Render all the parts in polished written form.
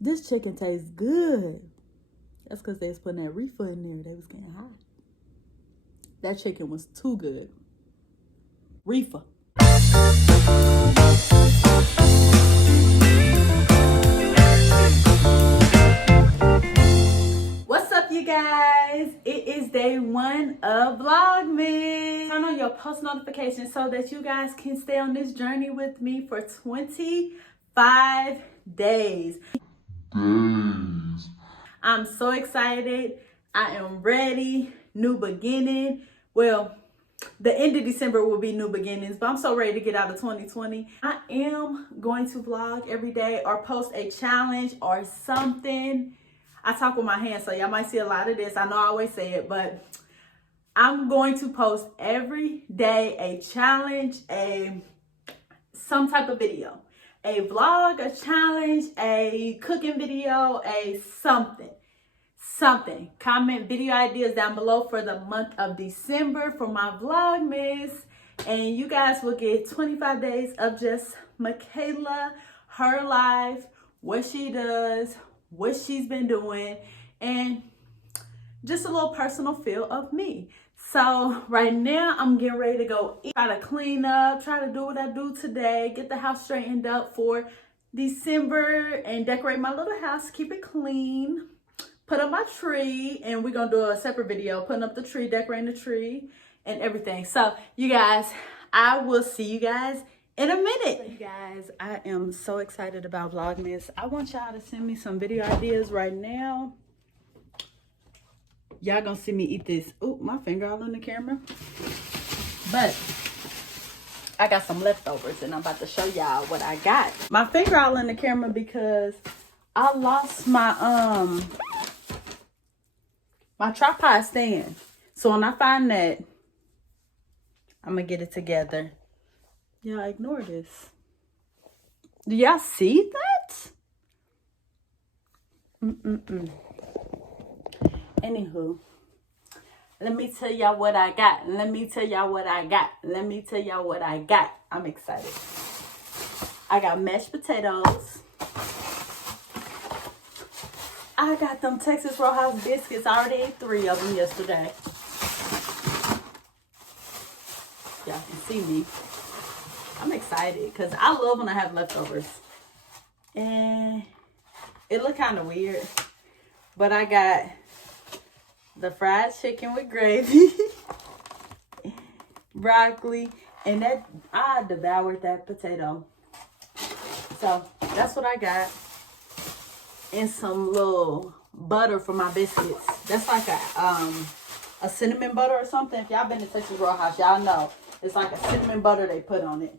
This chicken tastes good. That's because they was putting that reefer in there. They was getting high. That chicken was too good. Reefer. What's up, you guys? It is day 1 of Vlogmas. Turn on your post notifications so that you guys can stay on this journey with me for 25 days. I'm so excited. I am ready. New beginning. Well, the end of December will be new beginnings, but I'm so ready to get out of 2020. I am going to vlog every day or post a challenge or something. I talk with my hands, so y'all might see a lot of this. I know I always say it, but I'm going to post every day a challenge, some type of video. A vlog, a challenge, a cooking video, a something. Comment video ideas down below for the month of December for my Vlogmas. And you guys will get 25 days of just Michaela, her life, what she does, what she's been doing, and just a little personal feel of me. So right now I'm getting ready to go eat, try to clean up, try to do what I do today, get the house straightened up for December and decorate my little house, keep it clean, put up my tree, and we're gonna do a separate video putting up the tree, decorating the tree and everything. So you guys, I will see you guys in a minute. So you guys, I am so excited about Vlogmas. I want y'all to send me some video ideas right now. Y'all gonna see me eat this. Ooh, my finger all on the camera. But I got some leftovers and I'm about to show y'all what I got. My finger all in the camera because I lost my my tripod stand. So when I find that, I'm gonna get it together. Y'all ignore this. Do y'all see that? Anywho, let me tell y'all what I got. I'm excited. I got mashed potatoes. I got them Texas Roadhouse biscuits. I already ate 3 of them yesterday. Y'all can see me. I'm excited because I love when I have leftovers. And it look kind of weird. But I got the fried chicken with gravy, broccoli, and that I devoured that potato. So that's what I got. And some little butter for my biscuits. That's like a cinnamon butter or something. If y'all been to Texas Roadhouse, y'all know it's like a cinnamon butter they put on it.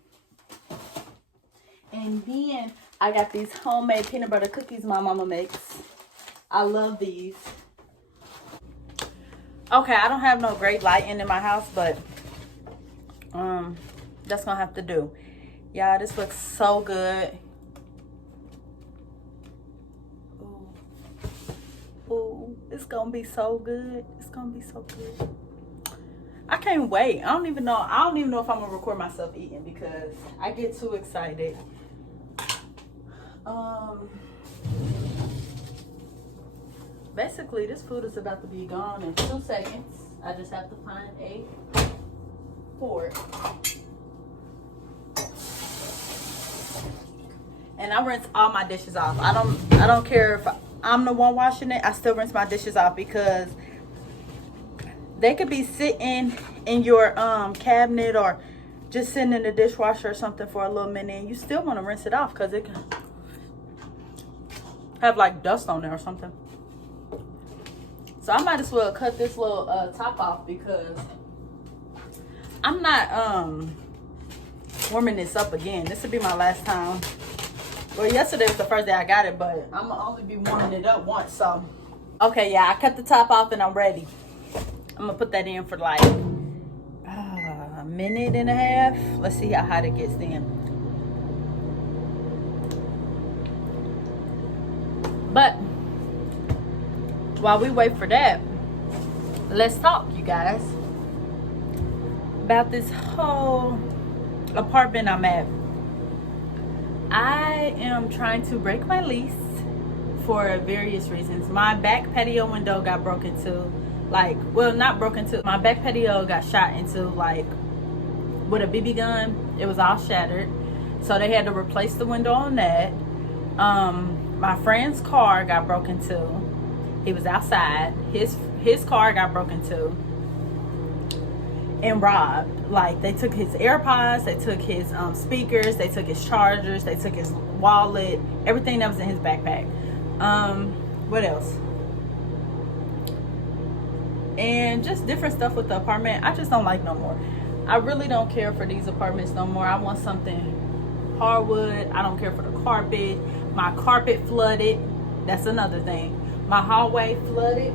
And then I got these homemade peanut butter cookies my mama makes. I love these. Okay, I don't have no great lighting in my house, but that's gonna have to do. Y'all, this looks so good. Ooh, it's gonna be so good. It's gonna be so good. I can't wait. I don't even know if I'm gonna record myself eating because I get too excited. Basically, this food is about to be gone in 2 seconds. I just have to find a fork. And I rinse all my dishes off. I don't care if I'm the one washing it. I still rinse my dishes off because they could be sitting in your cabinet or just sitting in the dishwasher or something for a little minute. And you still want to rinse it off because it can have like dust on there or something. So I might as well cut this little top off because I'm not warming this up again. This will be my last time. Well, yesterday was the first day I got it, but I'm gonna only be warming it up once. So, okay, yeah, I cut the top off and I'm ready. I'm gonna put that in for like a minute and a half. Let's see how hot it gets then. But while we wait for that, let's talk, you guys, about this whole apartment I'm at. I am trying to break my lease for various reasons. My back patio window got broken into, like, well, not broken into. My back patio got shot into, like, with a BB gun. It was all shattered, so they had to replace the window on that. My friend's car got broken into. He was outside. His car got broken into and robbed. Like, they took his AirPods, they took his speakers, they took his chargers, they took his wallet, everything that was in his backpack. What else? And just different stuff with the apartment. I just don't like no more. I really don't care for these apartments no more. I want something hardwood. I don't care for the carpet. My carpet flooded. That's another thing. My hallway flooded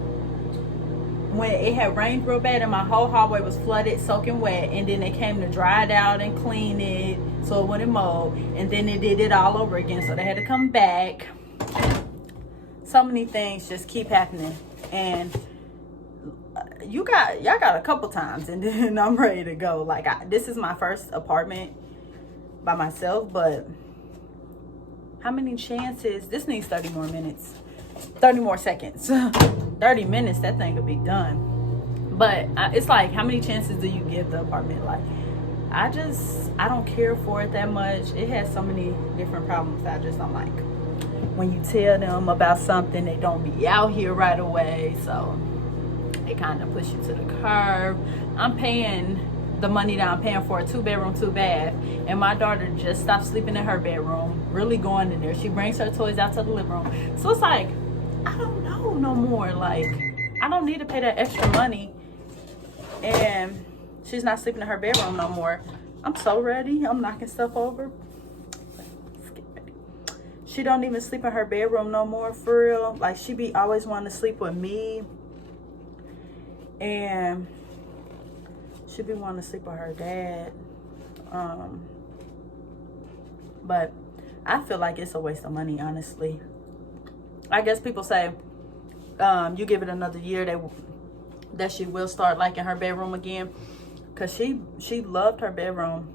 when it had rained real bad, and my whole hallway was flooded, soaking wet, and then they came to dry it out and clean it so it wouldn't mold, and then they did it all over again, so they had to come back. So many things just keep happening, and y'all got a couple times, and then I'm ready to go. Like, this is my first apartment by myself, but how many chances? This needs 30 more minutes, 30 more seconds. 30 minutes, that thing could be done. But it's like, how many chances do you give the apartment? Like, I don't care for it that much. It has so many different problems that I just don't like. When you tell them about something, they don't be out here right away, so it kind of push you to the curb. I'm paying the money that I'm paying for a 2-bedroom, 2-bath, and my daughter just stopped sleeping in her bedroom, really going in there. She brings her toys out to the living room. So it's like, I don't know no more. Like, I don't need to pay that extra money, and she's not sleeping in her bedroom no more. I'm so ready. I'm knocking stuff over. She don't even sleep in her bedroom no more, for real. Like, she be always wanting to sleep with me, and she be wanting to sleep with her dad. But I feel like it's a waste of money, honestly. I guess people say, you give it another year, that she will start liking her bedroom again, because she loved her bedroom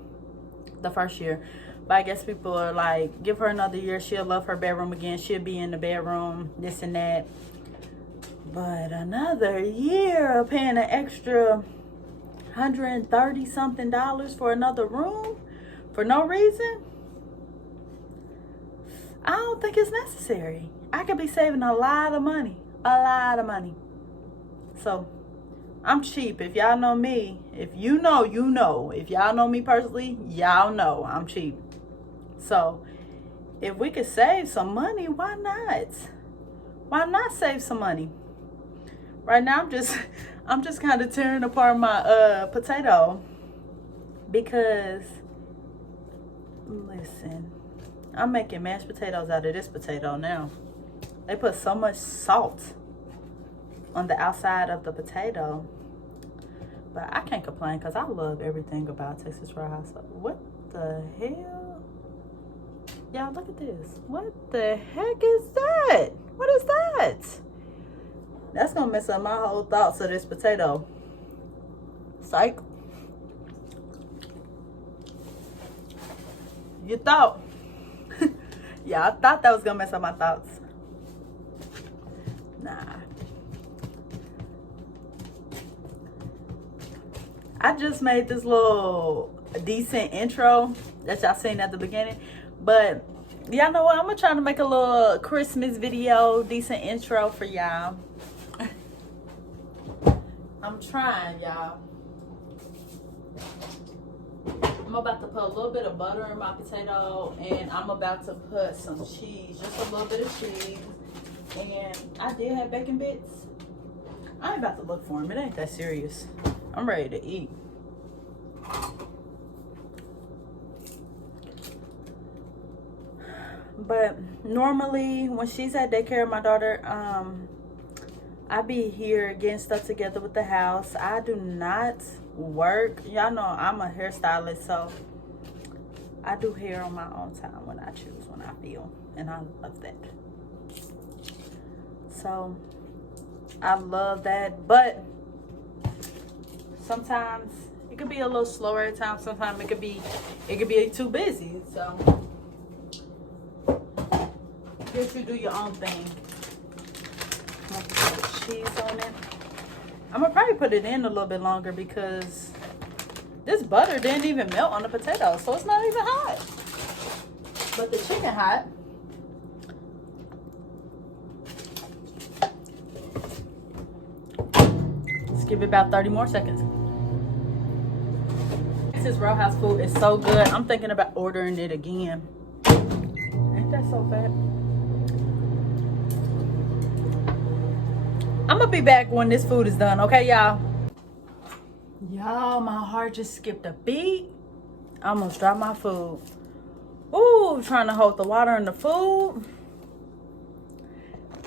the first year. But I guess people are like, give her another year, she'll love her bedroom again, she'll be in the bedroom, this and that. But another year of paying an extra $130 something for another room for no reason, I don't think it's necessary. I could be saving a lot of money. So I'm cheap. If y'all know me, if you know, you know. If y'all know me personally, y'all know I'm cheap. So if we could save some money, why not? Why not save some money? Right now I'm just kind of tearing apart my potato, because listen, I'm making mashed potatoes out of this potato now. They put so much salt on the outside of the potato, but I can't complain because I love everything about Texas Roadhouse. What the hell? Y'all, look at this. What the heck is that? What is that? That's gonna mess up my whole thoughts of this potato. Psych. You thought? Yeah, I thought that was gonna mess up my thoughts. Nah. I just made this little decent intro that y'all seen at the beginning, but y'all know what? I'm gonna try to make a little Christmas video, decent intro for y'all. I'm trying, y'all. I'm about to put a little bit of butter in my potato, and I'm about to put some cheese, just a little bit of cheese. And I did have bacon bits. I ain't about to look for them. It ain't that serious. I'm ready to eat. But normally when she's at daycare, my daughter, I be here getting stuff together with the house. I do not work. Y'all know I'm a hairstylist, so I do hair on my own time when I choose, when I feel, and I love that. So I love that, but sometimes it could be a little slower at times. Sometimes it could be too busy. So guess you do your own thing. I'm gonna put cheese on it. I'm gonna probably put it in a little bit longer because this butter didn't even melt on the potatoes, so it's not even hot. But the chicken hot. Let's give it about 30 more seconds. This Roadhouse food is so good. I'm thinking about ordering it again. Ain't that so fat? I'm gonna be back when this food is done, okay, y'all? Y'all, my heart just skipped a beat. I almost dropped my food. Ooh, trying to hold the water in the food.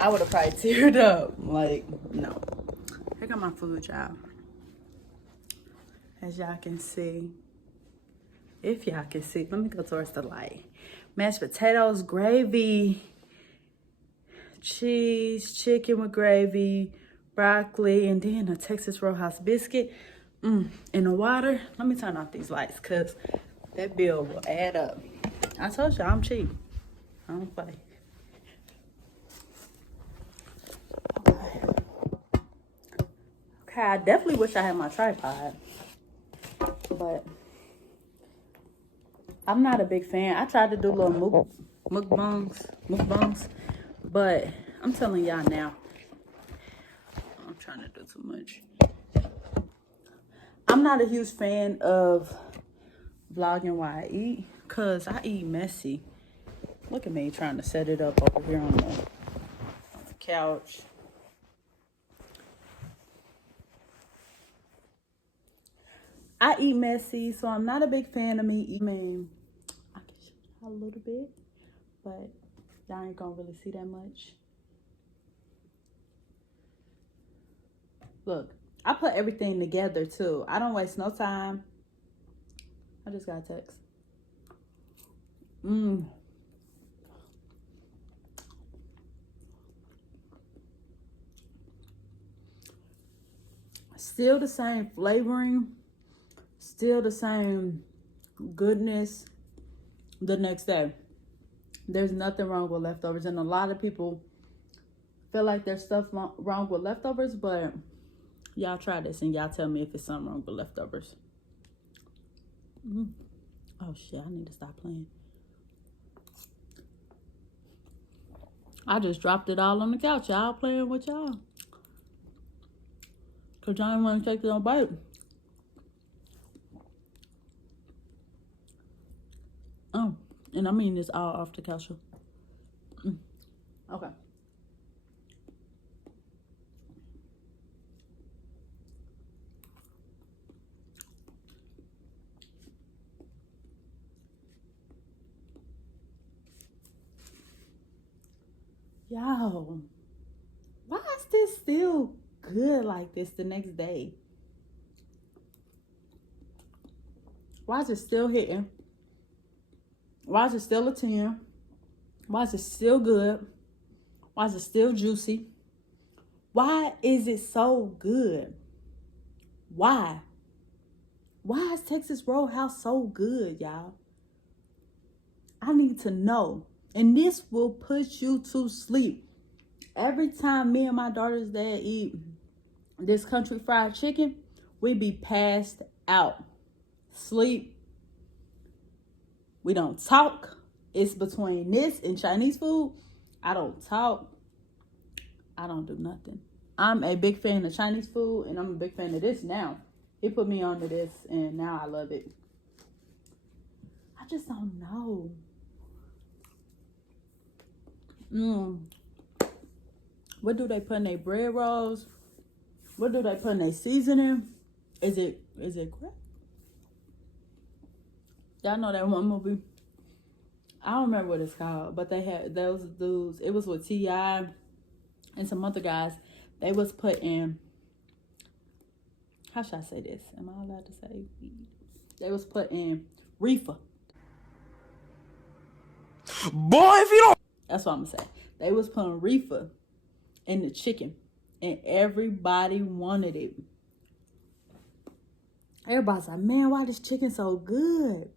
I would have probably teared up. Like, no. Here got my food, y'all. As y'all can see. If y'all can see. Let me go towards the light. Mashed potatoes, gravy, cheese, chicken with gravy, broccoli, and then a Texas Roadhouse biscuit. In the water. Let me turn off these lights because that bill will add up. I told you I'm cheap. I don't play. Okay, I definitely wish I had my tripod. But I'm not a big fan. I tried to do little mukbangs. But I'm telling y'all now. I'm trying to do too much. I'm not a huge fan of vlogging while I eat. Because I eat messy. Look at me trying to set it up over here on the couch. I eat messy, so I'm not a big fan of me eating. I can show you a little bit, but y'all ain't gonna really see that much. Look, I put everything together too. I don't waste no time. I just got a text. Still the same flavoring. Still the same goodness the next day. There's nothing wrong with leftovers. And a lot of people feel like there's stuff wrong with leftovers. But y'all try this and y'all tell me if it's something wrong with leftovers. Oh shit, I need to stop playing. I just dropped it all on the couch. Y'all playing with y'all. Because y'all didn't want to take it on bite. Oh, and I mean this all off the couch. Okay. Y'all, why is this still good like this the next day? Why is it still hitting? Why is it still a 10? Why is it still good? Why is it still juicy? Why is it so good? Why? Why is Texas Roadhouse so good, y'all? I need to know. And this will put you to sleep. Every time me and my daughter's dad eat this country fried chicken, we be passed out. Sleep. We don't talk. It's between this and Chinese food. I don't talk. I don't do nothing. I'm a big fan of Chinese food, and I'm a big fan of this now. He put me onto this, and now I love it. I just don't know. What do they put in their bread rolls? What do they put in their seasoning? Is it crap? Y'all know that one movie? I don't remember what it's called, but they had those dudes. It was with T.I. and some other guys. They was put in, how should I say this? Am I allowed to say weed? They was put in reefer. Boy, if you don't. That's what I'm gonna say. They was putting reefer in the chicken, and everybody wanted it. Everybody's like, man, why this chicken so good?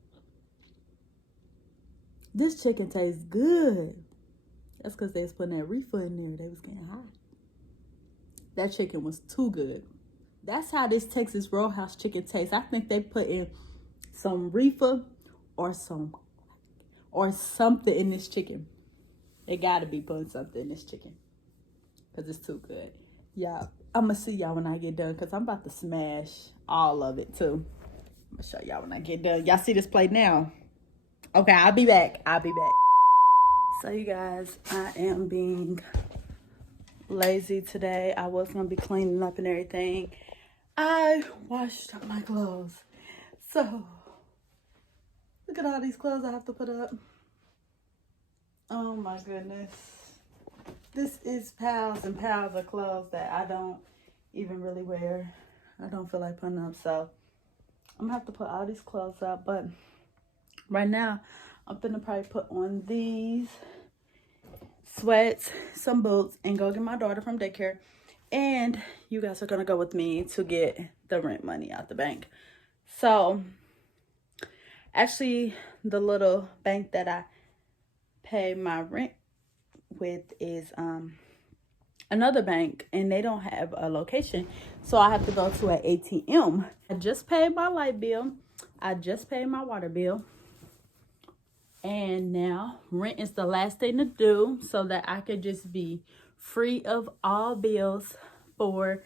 This chicken tastes good. That's because they was putting that reefer in there. They was getting high. That chicken was too good. That's how this Texas Roadhouse chicken tastes. I think they put in some reefer or something in this chicken. They gotta be putting something in this chicken because it's too good. Yeah, I'm gonna see y'all when I get done because I'm about to smash all of it too. I'm gonna show y'all when I get done. Y'all see this plate now? Okay, I'll be back. So you guys, I am being lazy today. I was gonna be cleaning up and everything. I washed up my clothes. So look at all these clothes I have to put up. Oh my goodness. This is piles and piles of clothes that I don't even really wear. I don't feel like putting up. So I'm gonna have to put all these clothes up. But right now, I'm gonna probably put on these sweats, some boots, and go get my daughter from daycare. And you guys are gonna go with me to get the rent money out the bank. So actually, the little bank that I pay my rent with is another bank, and they don't have a location, so I have to go to an ATM. I just paid my light bill, I just paid my water bill, and now rent is the last thing to do so that I could just be free of all bills for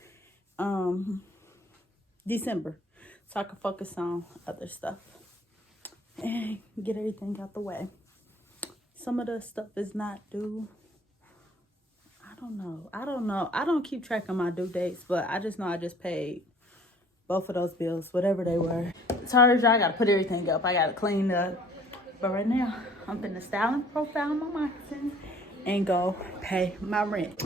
December, so I can focus on other stuff and get everything out the way. Some of the stuff is not due. I don't know. I don't keep track of my due dates, but I just know I just paid both of those bills, whatever they were. Sorry, I gotta put everything up. I gotta clean up. But right now, I'm finna style and profile my moccasins and go pay my rent.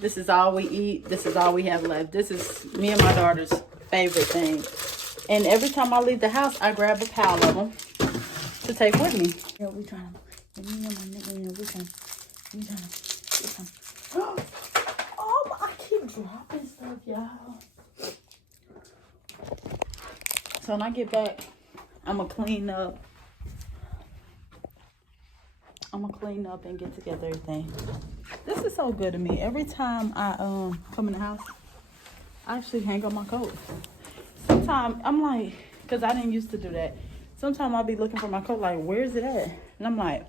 This is all we eat. This is all we have left. This is me and my daughter's favorite thing. And every time I leave the house, I grab a pile of them to take with me. Yeah, we trying to. I keep dropping stuff, y'all. So when I get back, I'm gonna clean up. And get together everything. This is so good to me. Every time I come in the house, I actually hang up my coat. Sometimes I'm like, because I didn't used to do that. Sometimes I'll be looking for my coat, like, where is it at? And I'm like,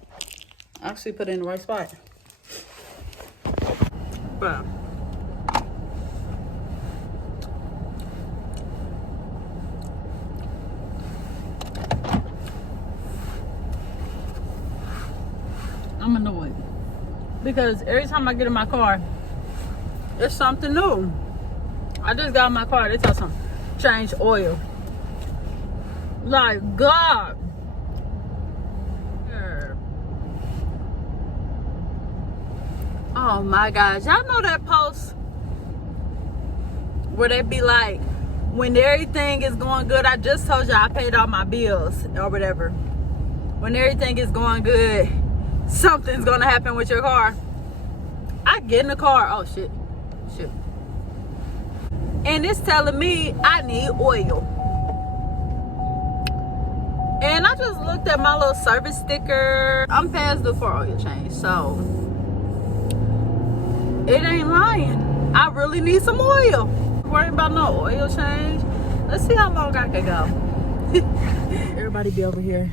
I actually put it in the right spot. But I'm annoyed because every time I get in my car, it's something new. I just got in my car, they tell some change oil. Like, God. Oh my gosh, y'all know that post where they be like, when everything is going good, I just told you I paid all my bills or whatever. When everything is going good, something's gonna happen with your car. I get in the car, oh shit, and it's telling me I need oil. And I just looked at my little service sticker. I'm past due for oil change, so it ain't lying. I really need some oil. Worrying about no oil change. Let's see how long I can go. Everybody be over here.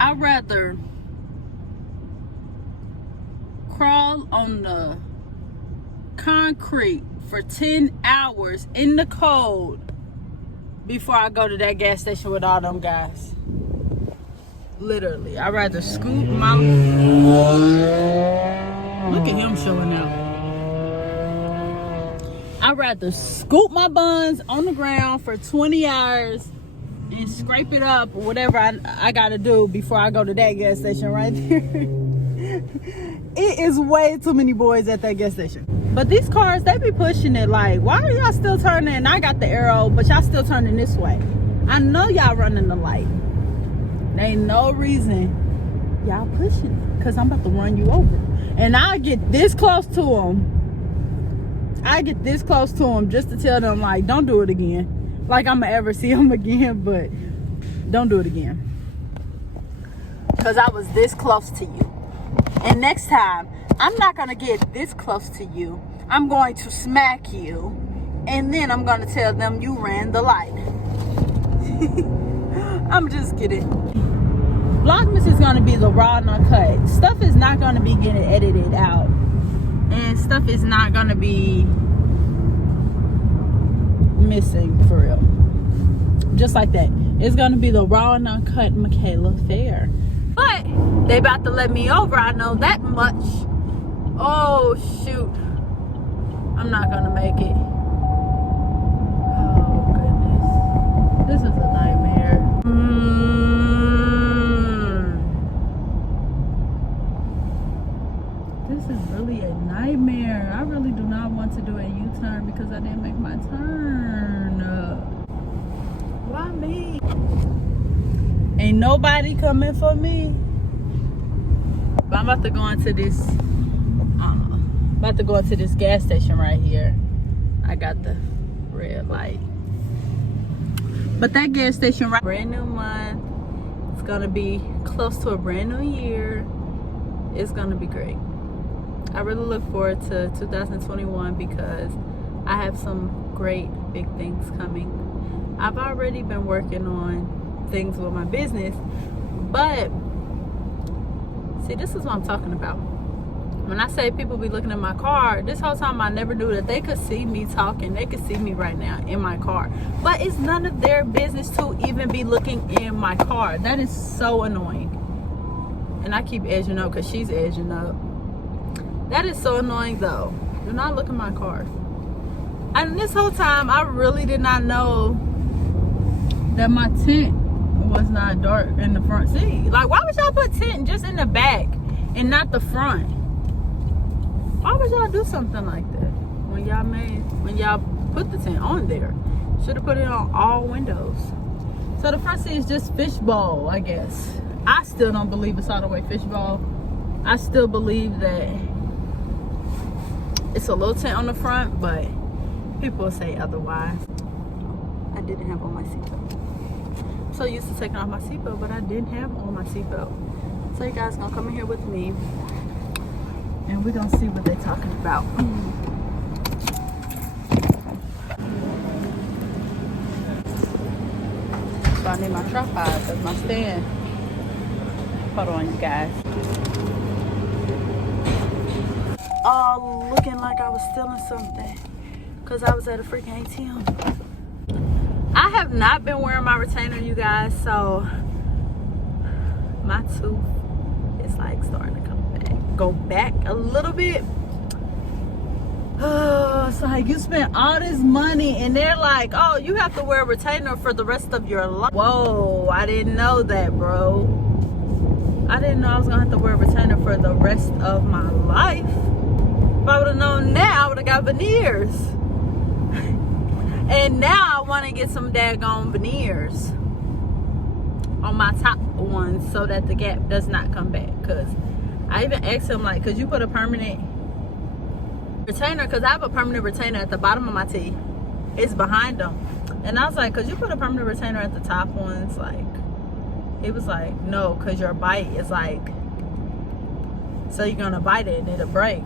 I'd rather crawl on the concrete for 10 hours in the cold before I go to that gas station with all them guys. Literally, I'd rather scoop my... Look at him showing out. I'd rather scoop my buns on the ground for 20 hours and scrape it up or whatever I gotta do before I go to that gas station right there. It is way too many boys at that gas station. But these cars, they be pushing it like, why are y'all still turning? And I got the arrow, but y'all still turning this way. I know y'all running the light. There ain't no reason y'all pushing it, because I'm about to run you over. And I get this close to them. Just to tell them, like, don't do it again. Like I'm gonna ever see them again, but don't do it again. because I was this close to you. And next time, I'm not going to get this close to you. I'm going to smack you. And then I'm going to tell them you ran the light. I'm just kidding. Vlogmas is going to be the raw and uncut. Stuff is not going to be getting edited out. And stuff is not going to be missing for real. Just like that. It's going to be the raw and uncut Michaela Fair. But they about to let me over. I know that much. Oh, shoot. I'm not going to make it. Oh, goodness. This is a nightmare. This is really a nightmare. I really do not want to do a U-turn because I didn't make my turn. Why me? Ain't nobody coming for me. But I'm about to go into this. About to go into this gas station right here. I got the red light. But that gas station right, brand new month. It's gonna be close to a brand new year. It's gonna be great. I really look forward to 2021 because I have some great big things coming. I've already been working on things with my business, but see, this is what I'm talking about. When I say people be looking at my car, this whole time I never knew that they could see me talking. They could see me right now in my car. But it's none of their business to even be looking in my car. That is so annoying. And I keep edging up because she's edging up. That is so annoying though. Do not look in my car. And this whole time I really did not know that my tent was not dark in the front seat. Like, why would y'all put tent just in the back and not the front? Why would y'all do something like that when y'all put the tent on there? Should have put it on all windows. So the front seat is just fishbowl, I guess. I still don't believe it's all the way fishbowl. I still believe that it's a little tent on the front, but people will say otherwise. I didn't have on my seatbelt. I'm so used to taking off my seatbelt, but I didn't have on my seatbelt. So you guys gonna come in here with me and we're gonna see what they're talking about. So I need my tripod because my stand. Hold on, you guys. Oh, looking like I was stealing something because I was at a freaking ATM. I have not been wearing my retainer, you guys, so my tooth is like starting to go back a little bit. Oh, it's like you spent all this money and they're like, oh, you have to wear a retainer for the rest of your life. Whoa, I didn't know that, bro. I didn't know I was gonna have to wear a retainer for the rest of my life. If I would have known that, I would have got veneers. And now I want to get some daggone veneers on my top ones so that the gap does not come back. Because I even asked him, like, could you put a permanent retainer? Because I have a permanent retainer at the bottom of my teeth. It's behind them. And I was like, could you put a permanent retainer at the top ones? Like, he was like, no, because your bite is like, so you're going to bite it and it'll break.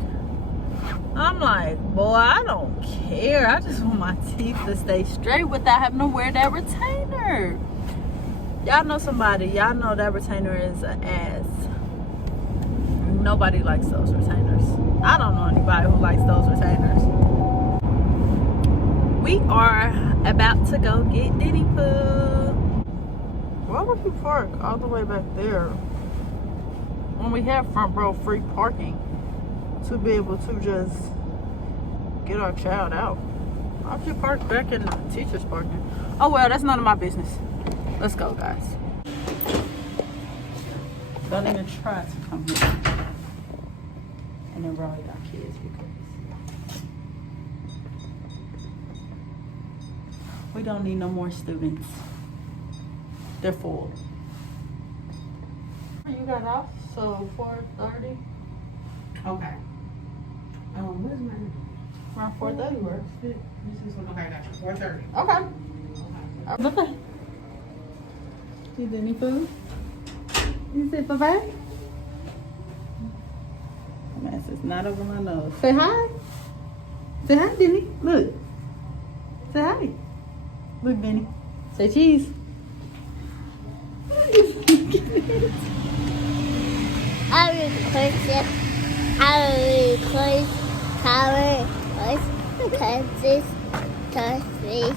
I'm like, boy, I don't care. I just want my teeth to stay straight without having to wear that retainer. Y'all know somebody. Y'all know that retainer is an ass. Nobody likes those retainers. I don't know anybody who likes those retainers. We are about to go get Diddy food. Why would you park all the way back there when we have front row free parking to be able to just get our child out? Why'd you park back in the teacher's parking? Oh well, that's none of my business. Let's go, guys. Don't even try to come here. And then we're already got kids because we don't need no more students. They're full. You got off, so 4:30. Okay. Where's my? Around 4:30 works. This is okay. I got you. 4:30. Okay. Okay. You did any food? You say bye-bye? My mask is not over my nose. Say hi. Say hi, Denny. Look. Say hi. Look, Denny. Say cheese. I will record it. I will record power because this does this.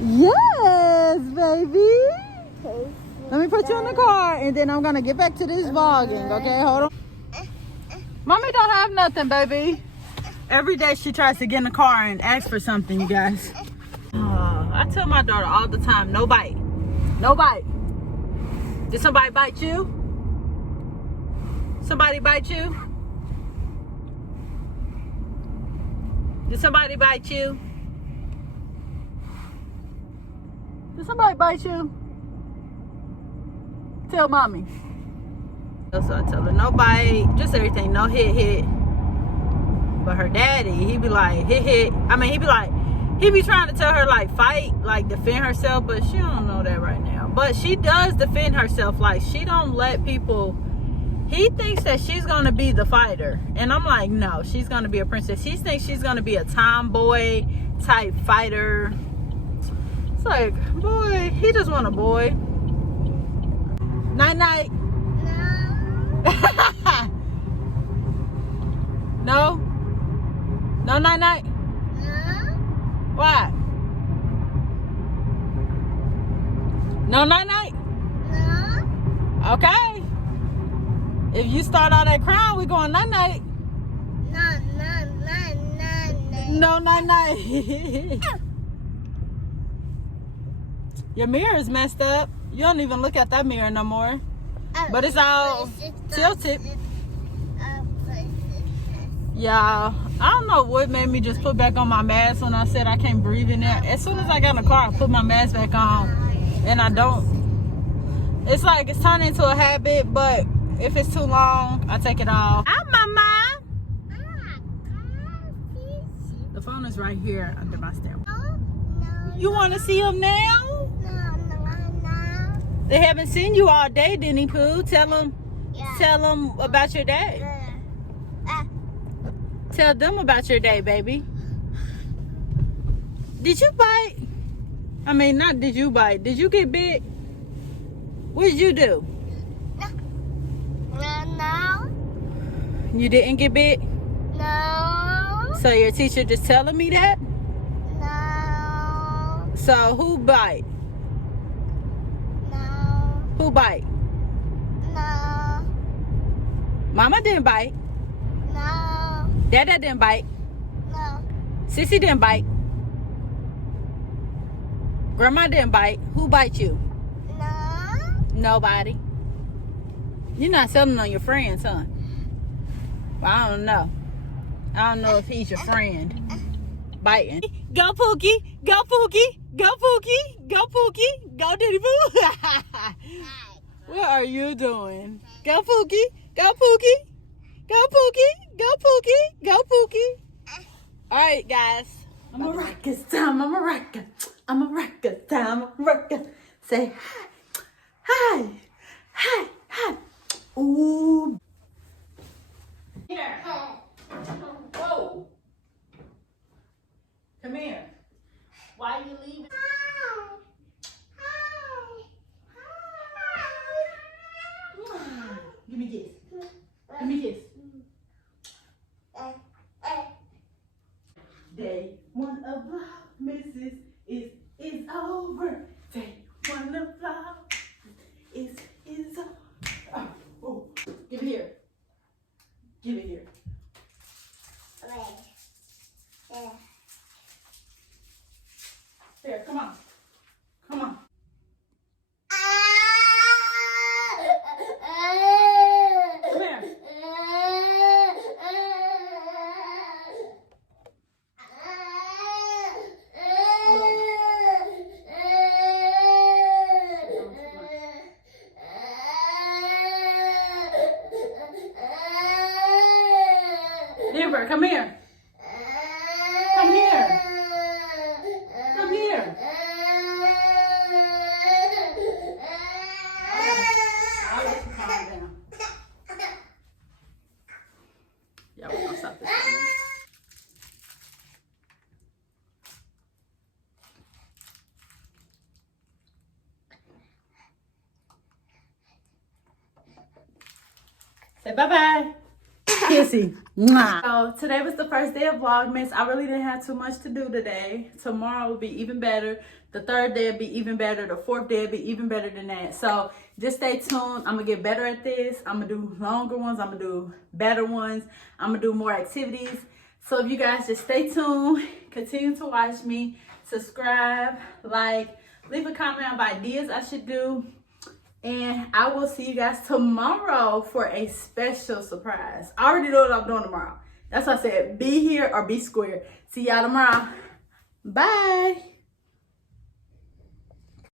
Yes, baby. Let me put you in the car and then I'm gonna get back to this vlogging, okay? Hold on. Mommy don't have nothing, baby. Every day she tries to get in the car and ask for something, you guys. I tell my daughter all the time, no bite. No bite. Did somebody bite you? Somebody bite you? Did somebody bite you? Did somebody bite you? Tell mommy. So I tell her, no bite, just everything, no hit. But her daddy, he be like, hit. I mean, he be trying to tell her, like, fight, like, defend herself, but she don't know that right now. But she does defend herself, like, she don't let people, he thinks that she's gonna be the fighter. And I'm like, no, she's gonna be a princess. He thinks she's gonna be a tomboy type fighter. It's like, boy, he just want a boy. Night-night. No? No night-night? What? No night-night? Okay. If you start all that crying, we going night-night. No night-night. Your mirror is messed up. You don't even look at that mirror no more. But it's all tilted. Yeah, I don't know what made me just put back on my mask when I said I can't breathe in there. As soon as I got in the car, I put my mask back on. And I don't. It's like it's turned into a habit, but if it's too long, I take it off. Hi, Mama. The phone is right here under my stairwell. You want to see him now? They haven't seen you all day, Denny Pooh. Tell them about your day. Tell them about your day, baby. Did you bite? I mean, not did you bite. Did you get bit? What did you do? No. You didn't get bit? No. So your teacher just telling me that? No. So who bite? No. Who bite? No. Mama didn't bite. No. Dada didn't bite. No. Sissy didn't bite. Grandma didn't bite. Who bite you? No. Nobody. You're not selling on your friends, huh? Well, I don't know. I don't know if he's your friend. Biting. Go Pookie! Go Pookie! Go Pookie! Go Pookie! Go Diddy Pooh! What are you doing? Go Pookie! Go Pookie! Go Pookie! Go Pookie! Go Pookie! Alright, guys. I'm a rock this time. I'm a rocker. I'm a rocker time. I'm a rocker. Say hi. Hi. Hi. Hi. Ooh. Here. Whoa. Come here. Why are you leaving? Give me a kiss. Give me a kiss. Day one of Vlogmas is over. Day one of Vlogmas is over. Oh, give it here. Give it here. Here, come on. Come on. Come here. Denver, come here. Come here. Come here. Say bye-bye. Kissy. Mwah. So today was the first day of Vlogmas. I really didn't have too much to do today. Tomorrow will be even better. The third day will be even better. The fourth day will be even better than that. So just stay tuned. I'm going to get better at this. I'm going to do longer ones. I'm going to do better ones. I'm going to do more activities. So if you guys just stay tuned, continue to watch me, subscribe, like, leave a comment of ideas I should do. And I will see you guys tomorrow for a special surprise. I already know what I'm doing tomorrow. That's why I said be here or be square. See y'all tomorrow. Bye.